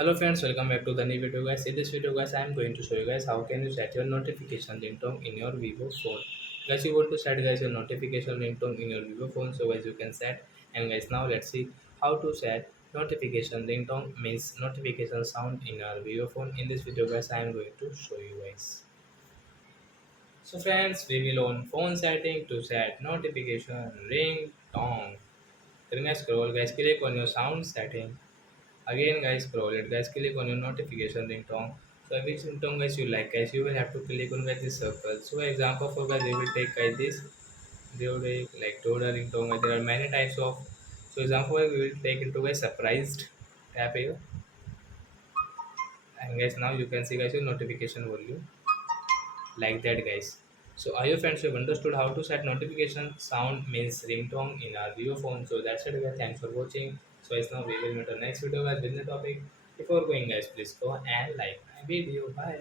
Hello friends, welcome back to the new video guys. In this video guys, I am going to show you guys how can you set your notification ringtone in your Vivo phone. Guys, you want to set guys your notification ringtone in your Vivo phone, so guys you can set. And guys, now let's see how to set notification ringtone means notification sound in our Vivo phone. In this video guys, I am going to show you guys. So friends, we will on phone setting to set notification ringtone. Then guys scroll guys, click on your sound setting. Again guys scroll it guys, click on your notification ringtone. So which ringtone guys you like guys, you will have to click on guys this circle. So example for guys, we will take guys this Deodoric like Doda ringtone guys. There are many types of, so example we will take into guys surprised. Tap here and guys now you can see guys your notification volume like that guys. So I hope friends you have understood how to set notification sound means ringtone in our Vivo phone. So that's it guys, thanks for watching. So it's now we will meet our next video guys with the topic. Before going guys, please go and like my video. Bye.